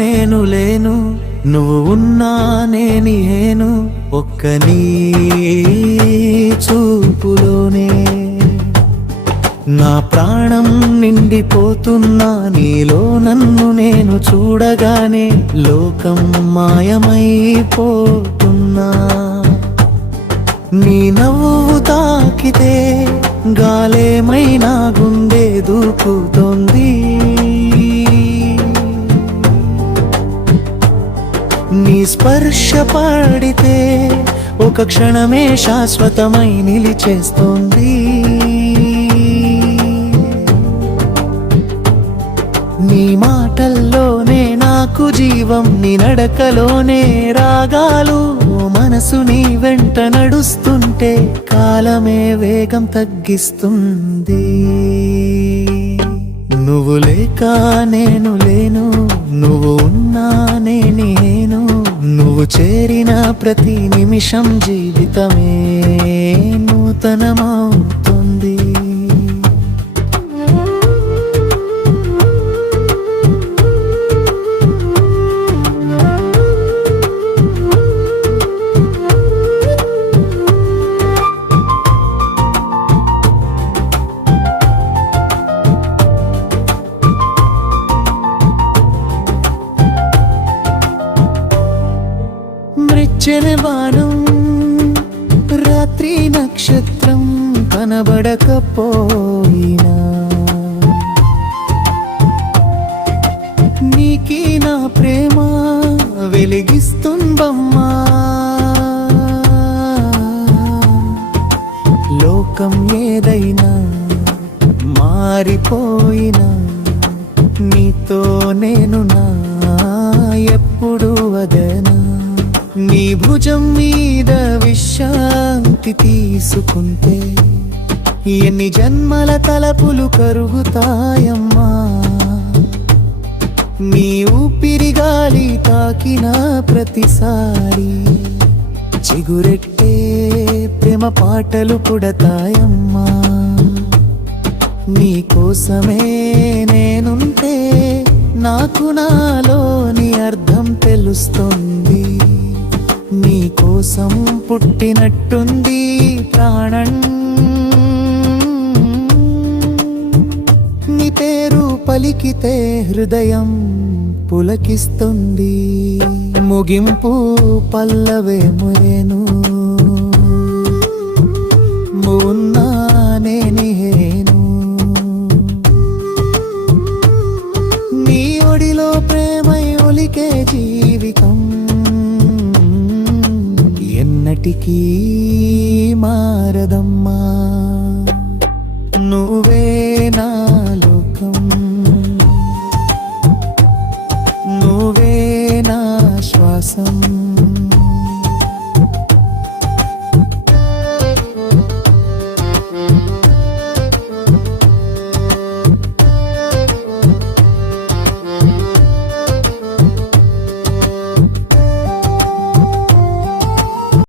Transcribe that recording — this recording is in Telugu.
నేను లేను, నువ్వు ఉన్నా నేనేను, ఒక్క నీ చూపులోనే నా ప్రాణం నిండిపోతున్నా. నీలో నన్ను నేను చూడగానే లోకం మాయమైపోతున్నా. నీ నవ్వు తాకితే గాలేమైనా గుండె దూకుతోంది. నీ స్పర్శ పడితే ఒక క్షణమే శాశ్వతమై నిలిచేస్తోంది. నీ మాటల్లోనే నాకు జీవం, నీ నడకలోనే రాగాలు. మనసు నీ వెంట నడుస్తుంటే కాలమే వేగం తగ్గిస్తుంది. నువ్వు లేక నేను లేను, నువ్వు ఉన్నా నేనేను, నువ్వు చేరిన ప్రతి నిమిషం జీవితమే నూతనమవుతుంది. బాణం రాత్రి నక్షత్రం కనబడకపోయినా నీకి నా ప్రేమ వెలిగిస్తుందమ్మా. లోకం ఏదైనా మారిపోయినా నీతో నేను నా ఎప్పుడు వదనా. నీ భుజం మీద విశ్రాంతి తీసుకుంటే ఎన్ని జన్మల తలపులు కరుగుతాయమ్మా. నీ ఊపిరి గాలి తాకిన ప్రతిసారి చిగురెట్టే ప్రేమ పాటలు పుడతాయమ్మా. నీ కోసమే నేనుంటే నాకు నాలోని అర్థం తెలుస్తుంది. నీ కోసం పుట్టినట్టుంది ప్రాణం. నీ పేరు పలికితే హృదయం పులకిస్తుంది. ముగింపు పల్లవేమోను, మున్నా నేనేను. నీ ఒడిలో ప్రేమై ఒలికే జీవితం ఎన్నటికీ మారదమ్మా. నువ్వే